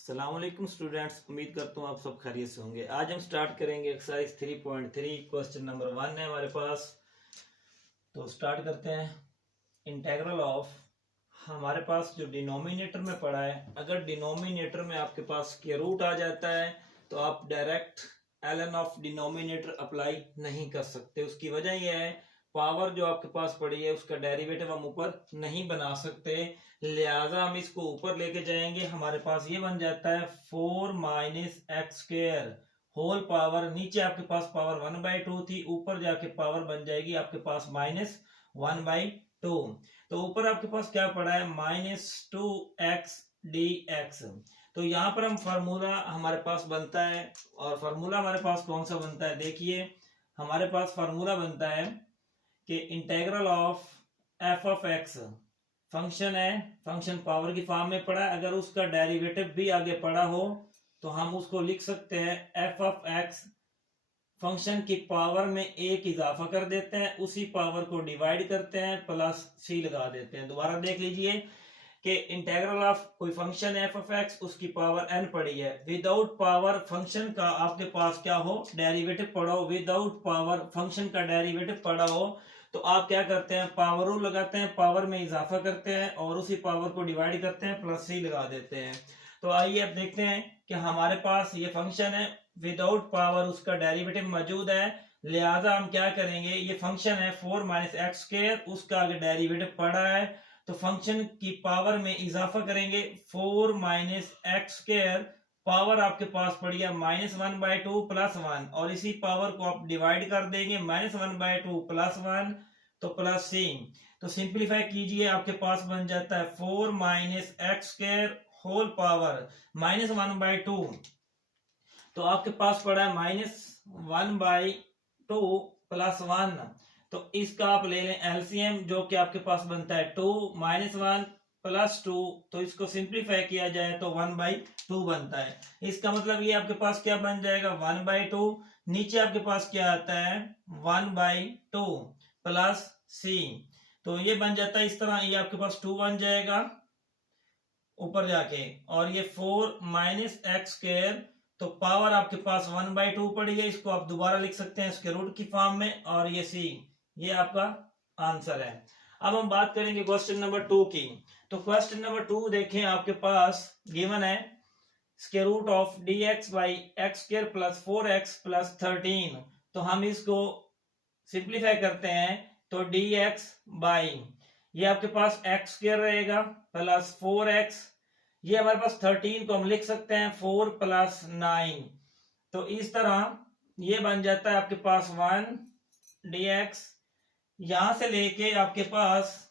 अस्सलाम वालेकुम स्टूडेंट्स, उम्मीद करता हूँ आप सब खैरियत से होंगे। आज हम स्टार्ट करेंगे एक्सरसाइज 3.3। क्वेश्चन नंबर 1 है हमारे पास, तो स्टार्ट करते हैं। इंटेग्रल ऑफ, हमारे पास जो डिनोमिनेटर में पड़ा है, अगर डिनोमिनेटर में आपके पास स्क्वायर रूट आ जाता है तो आप direct L N of denominator apply नहीं कर सकते। उसकी वजह यह है, पावर जो आपके पास पड़ी है उसका डेरिवेटिव हम ऊपर नहीं बना सकते, लिहाजा हम इसको ऊपर लेके जाएंगे। हमारे पास ये बन जाता है 4 minus x square whole power, नीचे आपके पास पावर 1/2 थी, ऊपर जाके पावर बन जाएगी आपके पास -1/2। तो ऊपर आपके पास क्या पड़ा है, -2x dx। तो यहाँ पर हम फार्मूला हमारे पास बनता है, और फार्मूला हमारे पास कौन सा बनता है, देखिए हमारे पास फार्मूला बनता है कि integral of F of x, function है, फंक्शन पावर की फॉर्म में पड़ा है, अगर उसका डेरिवेटिव भी आगे पड़ा हो तो हम उसको लिख सकते हैं एफ ऑफ एक्स, फंक्शन की पावर में एक इजाफा कर देते हैं, उसी पावर को डिवाइड करते हैं, प्लस सी लगा देते हैं। दोबारा देख लीजिए कि इंटेग्रल ऑफ कोई फंक्शन एफ ऑफ एक्स, उसकी पावर एन पड़ी है, विदाउट पावर फंक्शन का आपके पास क्या हो, डेरिवेटिव पड़ा हो, विदाउट पावर फंक्शन का डेरिवेटिव पड़ा हो, तो आप क्या करते हैं, पावर रूल लगाते हैं, पावर में इजाफा करते हैं और उसी पावर को डिवाइड करते हैं, प्लस सी लगा देते हैं। तो आइए अब देखते हैं कि हमारे पास ये फंक्शन है, विदाउट पावर उसका डेरिवेटिव मौजूद है, लिहाजा हम क्या करेंगे, ये फंक्शन है 4 माइनस एक्स स्क्वायर, उसका आगे डेरिवेटिव पड़ा है, तो फंक्शन की पावर में इजाफा करेंगे 4 माइनस एक्स स्क्वायर, पावर आपके पास पड़ी है -1/2 प्लस 1, और इसी पावर को आप डिवाइड कर देंगे, -1/2 प्लस 1 तो प्लस सी। तो सिंप्लीफाई कीजिए, आपके पास बन जाता है 4 minus x square whole power -1/2, तो आपके पास पड़ा है -1/2 प्लस 1। तो इसका आप ले लें एलसीएम, जो कि आपके पास बनता है 2 -1 प्लस 2, तो इसको सिंप्लीफाई किया जाए तो 1/2 बनता है। इसका मतलब ये आपके पास क्या बन जाएगा, 1/2, नीचे आपके पास क्या आता है 1/2 प्लस सी, तो ये बन जाता है इस तरह, ये आपके पास 2 बन जाएगा ऊपर जाके, और ये 4 माइनस एक्स स्क्वायर, तो पावर आपके पास 1/2 पड़ी है, इसको आप दोबारा लिख सकते हैं इसके रूट की फॉर्म में, और ये सी, ये आपका आंसर है। अब हम बात करेंगे क्वेश्चन नंबर 2 की। तो क्वेश्चन नंबर 2 देखें, आपके पास गिवन है square root of dx by x square plus 4x plus 13। तो हम इसको सिंप्लीफाई करते हैं, तो dx बाई, ये आपके पास एक्स स्क्वायर रहेगा प्लस 4x, ये हमारे पास 13 को हम लिख सकते हैं 4 प्लस 9, तो इस तरह ये बन जाता है आपके पास 1 dx, यहां से लेके आपके पास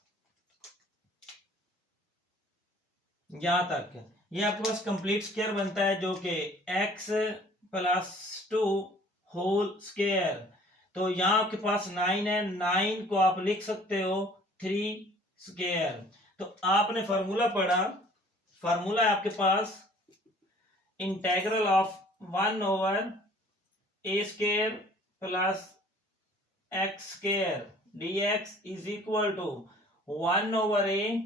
यहां तक, ये आपके पास कंप्लीट स्क्वायर बनता है, जो कि x प्लस 2 होल स्क्वायर। तो यहाँ आपके पास 9 है, 9 को आप लिख सकते हो 3 स्क्वायर। तो आपने फार्मूला पढ़ा, फार्मूला है आपके पास integral of 1/a square plus x square dx is equal to 1/a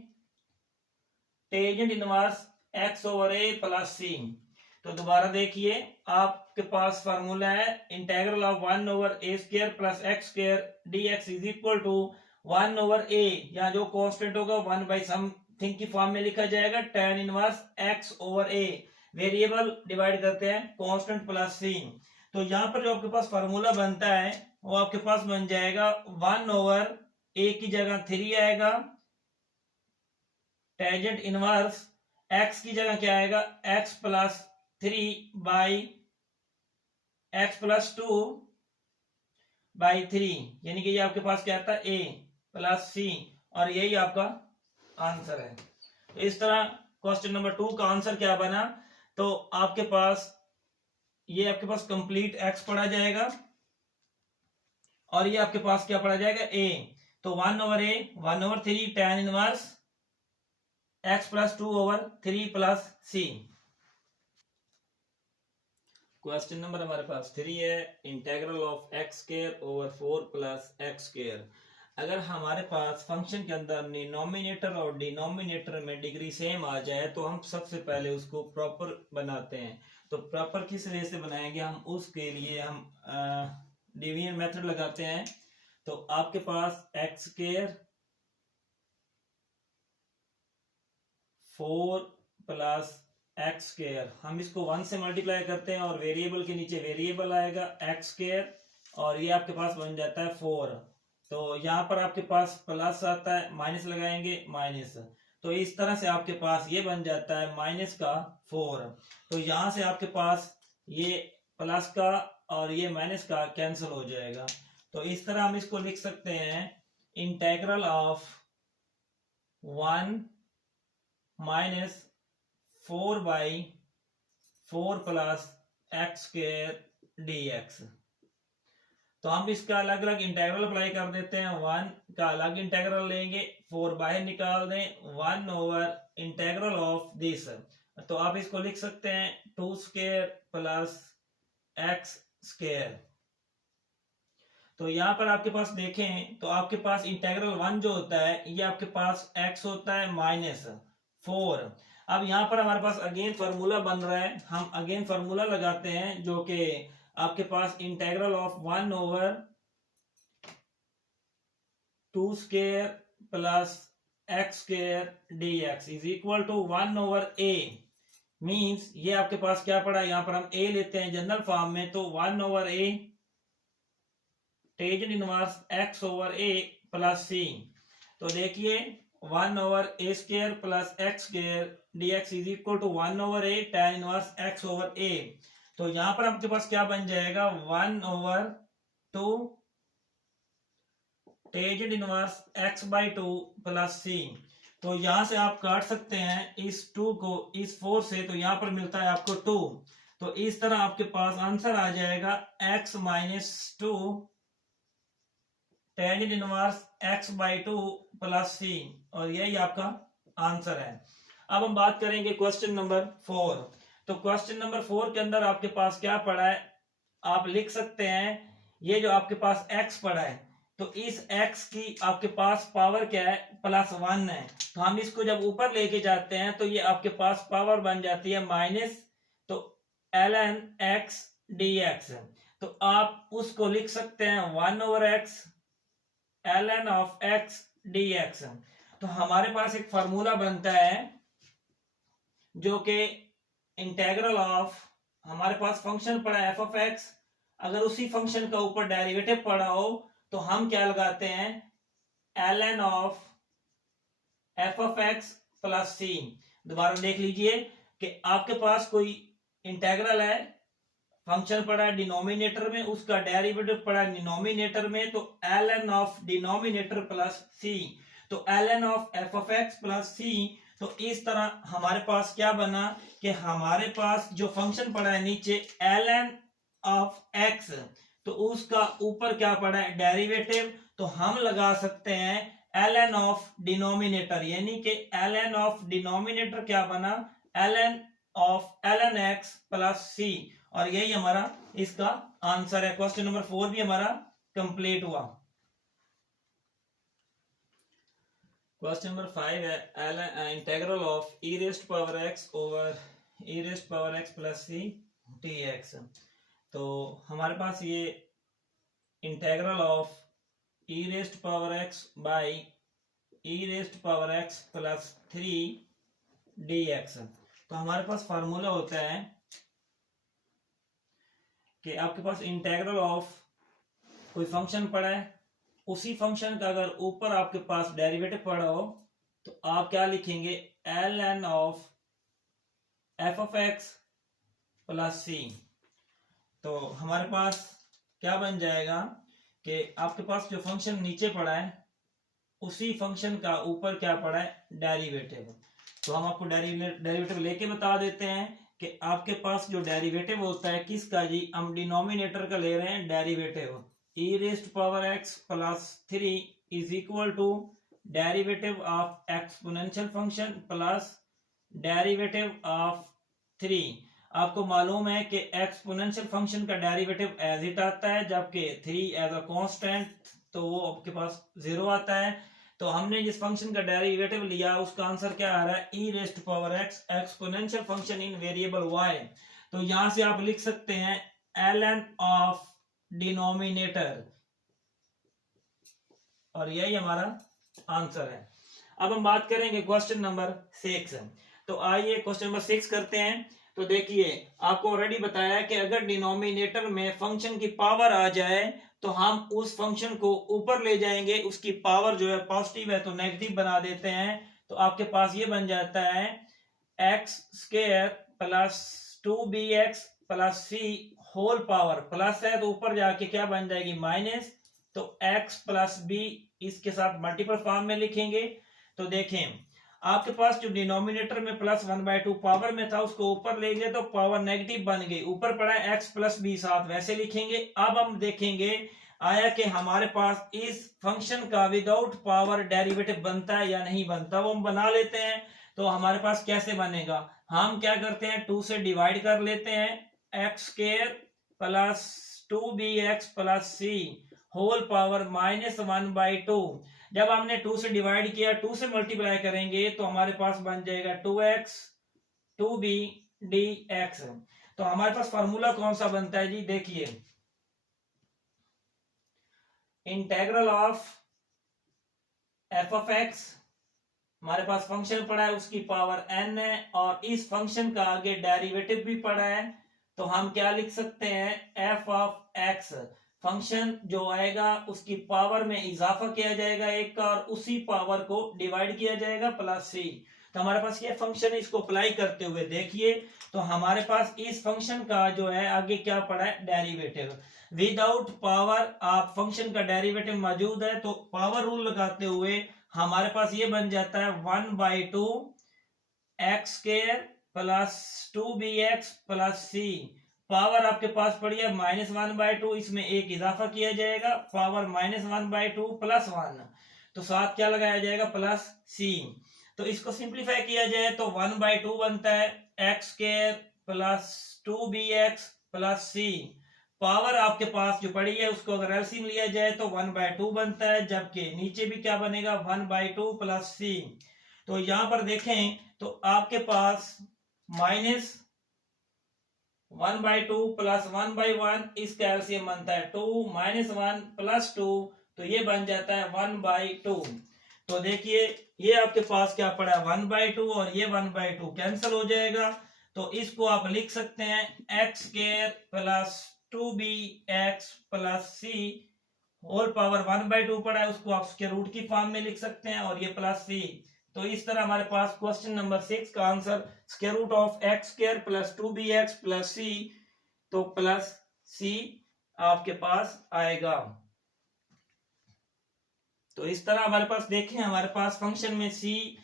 tangent inverse x/a plus c. तो दोबारा देखिए, आपके पास फार्मूला है integral of 1/a square plus x square dx is equal to 1/a, यहाँ जो कांस्टेंट होगा 1/समथिंग की फॉर्म में लिखा जाएगा, tan inverse x/a, variable divide करते हैं कांस्टेंट प्लस सी। तो यहाँ पर जो आपके पास फार्मूला बनता है वो आपके पास बन जाएगा 1/a की जगह 3 आएगा, टेंजेंट इनवर्स x की जगह क्या आएगा, x plus 3 by x plus 2 by 3, यानी कि ये आपके पास क्या आता है a प्लस c, और यही आपका आंसर है। तो इस तरह क्वेश्चन नंबर 2 का आंसर क्या बना, तो आपके पास ये आपके पास कंप्लीट x पढ़ा जाएगा, और ये आपके पास क्या पढ़ा जाएगा a, तो 1/a 1/3 tan inverse x plus 2/3 plus c। Question number हमारे पास 3 है, integral of x square over 4 plus x square. अगर हमारे पास फंक्शन के अंदर डिनोमिनेटर और डिनोमिनेटर में डिग्री सेम आ जाए तो हम सबसे पहले उसको प्रॉपर बनाते हैं। तो प्रॉपर किस वे से बनाएंगे, हम उसके लिए हम डिवीजन मेथड लगाते हैं। तो आपके पास x square 4 plus x square, हम इसको 1 से मल्टीप्लाई करते हैं और वेरिएबल के नीचे वेरिएबल आएगा एक्स स्क्वायर और ये आपके पास बन जाता है 4। तो यहाँ पर आपके पास प्लस आता है, माइनस लगाएंगे माइनस, तो इस तरह से आपके पास ये बन जाता है माइनस का 4। तो यहाँ से आपके पास ये प्लस का और ये माइनस का कैंसिल हो जाएगा। तो इस तरह हम इसको लिख सकते हैं integral of 1 minus 4/4 plus x square dx। तो हम इसका अलग अलग इंटीग्रल अप्लाई कर देते हैं। 1 का अलग इंटीग्रल लेंगे, 4 बाहर निकाल दें, 1 ओवर इंटीग्रल ऑफ दिस। तो आप इसको लिख सकते हैं 2 स्क्वायर प्लस एक्स स्क्वायर। तो यहाँ पर आपके पास देखें तो आपके पास इंटीग्रल 1 जो होता है ये आपके पास x होता है माइनस 4। अब यहाँ पर हमारे पास अगेन फार्मूला बन रहा है, हम अगेन फार्मूला लगाते हैं जो कि आपके पास integral of 1 over 2 square plus x square dx is equal to 1 over a। Means ये आपके पास क्या पड़ा है, यहाँ पर हम a लेते हैं जनरल फॉर्म में, तो 1 over a tangent inverse x over a plus c। तो देखिए 1 over a square plus x square dx is equal to 1 over a tan inverse x over a। तो यहां पर आपके पास क्या बन जाएगा 1 over 2 tangent inverse x/2 plus c। तो यहां से आप काट सकते हैं इस 2 को इस 4 से, तो यहां पर मिलता है आपको 2। तो इस तरह आपके पास आंसर आ जाएगा x minus 2 tangent inverse x/2 plus c, और यही आपका आंसर है। अब हम बात करेंगे क्वेश्चन नंबर 4। तो क्वेश्चन नंबर 4 के अंदर आपके पास क्या पड़ा है, आप लिख सकते हैं ये जो आपके पास x पड़ा है, तो इस x की आपके पास पावर क्या है, +1 है। तो हम इसको जब ऊपर लेके जाते हैं तो ये आपके पास पावर बन जाती है माइनस, तो ln x dx। तो आप उसको लिख सकते हैं 1 over x ln of x dx। तो हमारे पास एक फार्मूला बनता है जो कि इंटीग्रल ऑफ, हमारे पास फंक्शन पड़ा है f ऑफ x, अगर उसी फंक्शन का ऊपर डेरिवेटिव पड़ा हो तो हम क्या लगाते हैं ln of f of x plus c। दोबारा देख लीजिए कि आपके पास कोई इंटीग्रल है, फंक्शन पड़ा है डिनोमिनेटर में, उसका डेरिवेटिव पड़ा है डिनोमिनेटर में, तो ln of denominator plus c। तो ln of f of x plus c। तो इस तरह हमारे पास क्या बना कि हमारे पास जो फंक्शन पड़ा है नीचे ln ऑफ x, तो उसका ऊपर क्या पड़ा है डेरिवेटिव, तो हम लगा सकते हैं ln ऑफ डिनोमिनेटर, यानी कि ln ऑफ डिनोमिनेटर क्या बना ln of ln x plus c, और यही हमारा इसका आंसर है। क्वेश्चन नंबर 4 भी हमारा कंप्लीट हुआ। क्वेश्चन नंबर 5 है integral of e raised power x over e raised power x plus c dx। तो हमारे पास ये integral of e raised power x by e raised power x plus 3 dx। तो हमारे पास formula होता है कि आपके पास इंटीग्रल ऑफ कोई फंक्शन पड़ा है, उसी फंक्शन का अगर ऊपर आपके पास डेरिवेटिव पड़ा हो तो आप क्या लिखेंगे ln of f of x plus c। तो हमारे पास क्या बन जाएगा कि आपके पास जो फंक्शन नीचे पड़ा है उसी फंक्शन का ऊपर क्या पड़ा है डेरिवेटिव। तो हम आपको डेरिवेटिव लेके बता देते हैं कि आपके पास जो डेरिवेटिव होता है किसका जी, हम डिनोमिनेटर का ले रहे हैं derivative, e raised power x plus 3 is equal to derivative of exponential function plus derivative of 3। आपको मालूम है कि एक्सपोनेंशियल फंक्शन का डेरिवेटिव एज इट आता है, जबकि 3 एज अ कांस्टेंट तो वो आपके पास 0 आता है। तो हमने जिस फंक्शन का डेरिवेटिव लिया उसका आंसर क्या आ रहा है, e raised power x exponential function in variable y। तो यहां से आप लिख सकते हैं ln ऑफ डिनोमिनेटर, और यही हमारा आंसर है। अब हम बात करेंगे क्वेश्चन नंबर 6। तो आइए क्वेश्चन नंबर 6 करते हैं। तो देखिए आपको ऑलरेडी बताया कि अगर डिनोमिनेटर में फंक्शन की पावर आ जाए तो हम उस फंक्शन को ऊपर ले जाएंगे, उसकी पावर जो है पॉजिटिव है तो नेगेटिव बना देते हैं। तो आपके पास ये बन जाता है x square plus 2bx plus c whole power, plus है तो ऊपर जाके क्या बन जाएगी माइनस, तो x प्लस बी इसके साथ मल्टीपल फॉर्म में लिखेंगे। तो देखें आपके पास जो डिनोमिनेटर में +1/2 पावर में था उसको ऊपर लेंगे तो पावर नेगेटिव बन गई, ऊपर पड़ा है x प्लस बी साथ, वैसे लिखेंगे। अब हम देखेंगे आया कि हमारे पास इस फंक्शन का विदाउट पावर डेरिवेटिव बनता है या नहीं बनता, वो हम बना लेते हैं। तो हमारे पास कैसे बनेगा, हम क्या करते हैं 2 से डिवाइड कर लेते हैं, x square plus 2bx plus c whole power -1/2। जब हमने 2 से डिवाइड किया 2 से मल्टीप्लाई करेंगे तो हमारे पास बन जाएगा 2x 2b dx। तो हमारे पास फॉर्मूला कौन सा बनता है जी, देखिए integral of f of x, हमारे पास फंक्शन पड़ा है उसकी पावर n है और इस फंक्शन का आगे डेरिवेटिव भी पड़ा है। तो हम क्या लिख सकते हैं f ऑफ x, फंक्शन जो आएगा उसकी पावर में इजाफा किया जाएगा एक का और उसी पावर को डिवाइड किया जाएगा प्लस सी। तो हमारे पास ये फंक्शन है, इसको अप्लाई करते हुए देखिए तो हमारे पास इस फंक्शन का जो है आगे क्या पड़ा है डेरिवेटिव। विदाउट पावर आप फंक्शन का डेरिवेटिव मौजूद है तो पावर रूल लगाते हुए हमारे पास ये बन जाता है 1/2 x square plus 2bx plus c. Power आपके पास पड़ी है -1/2, इसमें एक इजाफा किया जाएगा पावर -1/2 प्लस 1, तो साथ क्या लगाया जाएगा प्लस सी। तो इसको सिंप्लीफाई किया जाए तो 1/2 बनता है x square plus 2bx plus c. Power आपके पास जो पड़ी है उसको अगर एलसीएम लिया जाए तो 1/2 बनता है, जबकि नीचे भी क्या बनेगा 1/2 प्लस सी। तो यहां पर देखें तो आपके पास -1/2 प्लस 1/1, इसका एलसीएम बनता है 2 -1 प्लस 2, तो ये बन जाता है 1/2। तो देखिए ये आपके पास क्या पड़ा है 1/2 और ये 1/2 कैंसिल हो जाएगा। तो इसको आप लिख सकते हैं x square plus 2bx plus c whole power 1/2 पड़ा है उसको आप स्क्वायर रूट की फॉर्म में लिख सकते हैं और ये प्लस सी। तो इस तरह हमारे पास क्वेश्चन नंबर 6 का answer square root of x square plus 2bx plus c, तो प्लस सी आपके पास आएगा। तो इस तरह हमारे पास देखें हमारे पास फंक्शन में सी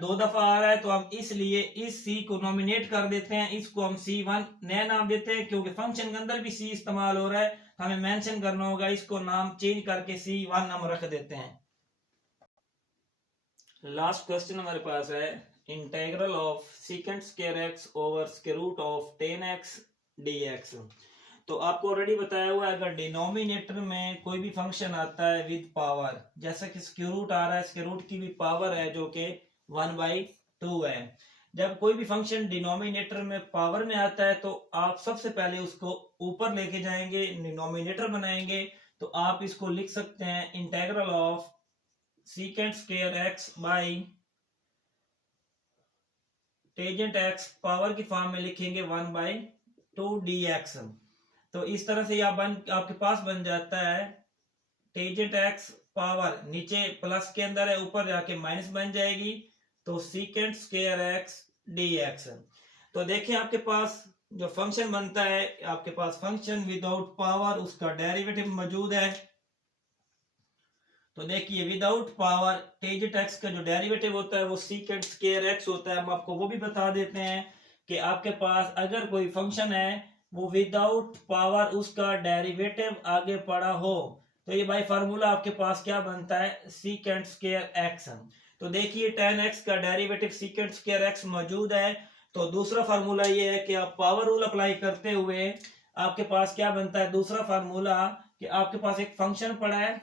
2 दफा आ रहा है तो हम इसलिए इस सी को नॉमिनेट कर देते हैं, इसको हम C1 नया नाम देते हैं क्योंकि फंक्शन के अंदर भी सी इस्तेमाल हो रहा है, हमें मेंशन करना होगा, इसको नाम चेंज करके C1 हम रख देते हैं। लास्ट क्वेश्चन हमारे पास है integral of second square x over square root of 10x dx। तो आपको ऑलरेडी बताया हुआ है अगर डिनोमिनेटर में कोई भी फंक्शन आता है विद पावर, जैसा कि स्क्वायर रूट आ रहा है, स्क्वायर रूट की भी पावर है जो कि 1/2 है। जब कोई भी फंक्शन डिनोमिनेटर में पावर में आता है तो आप सबसे पहले उसको ऊपर लेके जाएंगे, डिनोमिनेटर बनाएंगे। तो आप इसको लिख सकते हैं integral of second square x by tangent x, power की फॉर्म में लिखेंगे 1/2 dx। तो इस तरह से आपके पास बन जाता है टेंजेंट x पावर नीचे प्लस के अंदर है ऊपर जाके माइनस बन जाएगी, तो सेकंड स्क्वायर x dx। तो देखिए आपके पास जो फंक्शन बनता है, आपके पास फंक्शन विदाउट पावर उसका डेरिवेटिव मौजूद है। तो देखिए विदाउट पावर टेंजेंट x का जो डेरिवेटिव होता है वो सेकंड स्क्वायर x होता है। हम आपको वो भी बता देते हैं कि आपके पास अगर कोई फंक्शन है वो विदाउट पावर उसका डेरिवेटिव आगे पड़ा हो तो ये बाय फार्मूला आपके पास क्या बनता है सेकंड स्क्वायर x। तो देखिए 10x का डेरिवेटिव सेकंड स्क्वायर x मौजूद है। तो दूसरा फार्मूला ये है कि आप पावर रूल अप्लाई करते हुए आपके पास क्या बनता है दूसरा फार्मूला कि आपके पास एक फंक्शन पड़ा है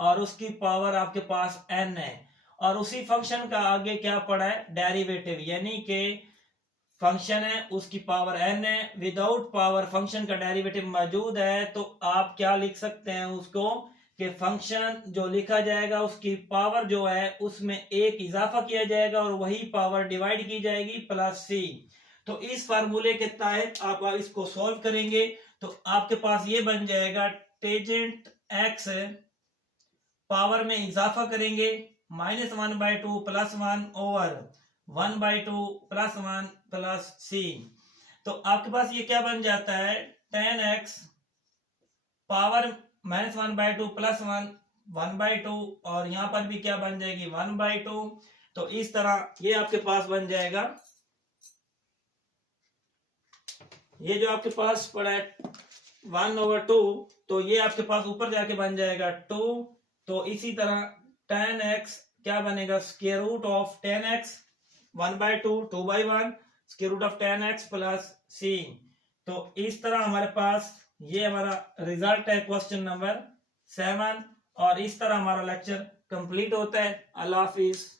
और उसकी पावर आपके पास n है, और उसी फंक्शन का आगे क्या पड़ा है, डेरिवेटिव, यानी कि फंक्शन है उसकी पावर n है, विदाउट पावर फंक्शन का डेरिवेटिव मौजूद है, तो आप क्या लिख सकते हैं उसको कि फंक्शन जो लिखा जाएगा उसकी पावर जो है उसमें एक इजाफा किया जाएगा और वही पावर डिवाइड की जाएगी प्लस c। तो इस फार्मूले के तहत आप इसको सॉल्व करेंगे तो आपके पास ये बन जाएगा टेजेंट x पावर में इजाफा करेंगे -1/2 + 1 ओवर 1/2 + 1 प्लस c। तो आपके पास ये क्या बन जाता है, tan x पावर -1/2 + 1 1/2, और यहां पर भी क्या बन जाएगी 1/2। तो इस तरह ये आपके पास बन जाएगा, ये जो आपके पास पड़ा है 1/2, तो ये आपके पास ऊपर जाके बन जाएगा 2। तो इसी तरह tan x क्या बनेगा, square root of tan x 1/2 2/1 square root of tan x plus c। तो इस तरह हमारे पास ये हमारा रिजल्ट है क्वेश्चन नंबर 7, और इस तरह हमारा लेक्चर कंप्लीट होता है। अल्लाह हाफिज।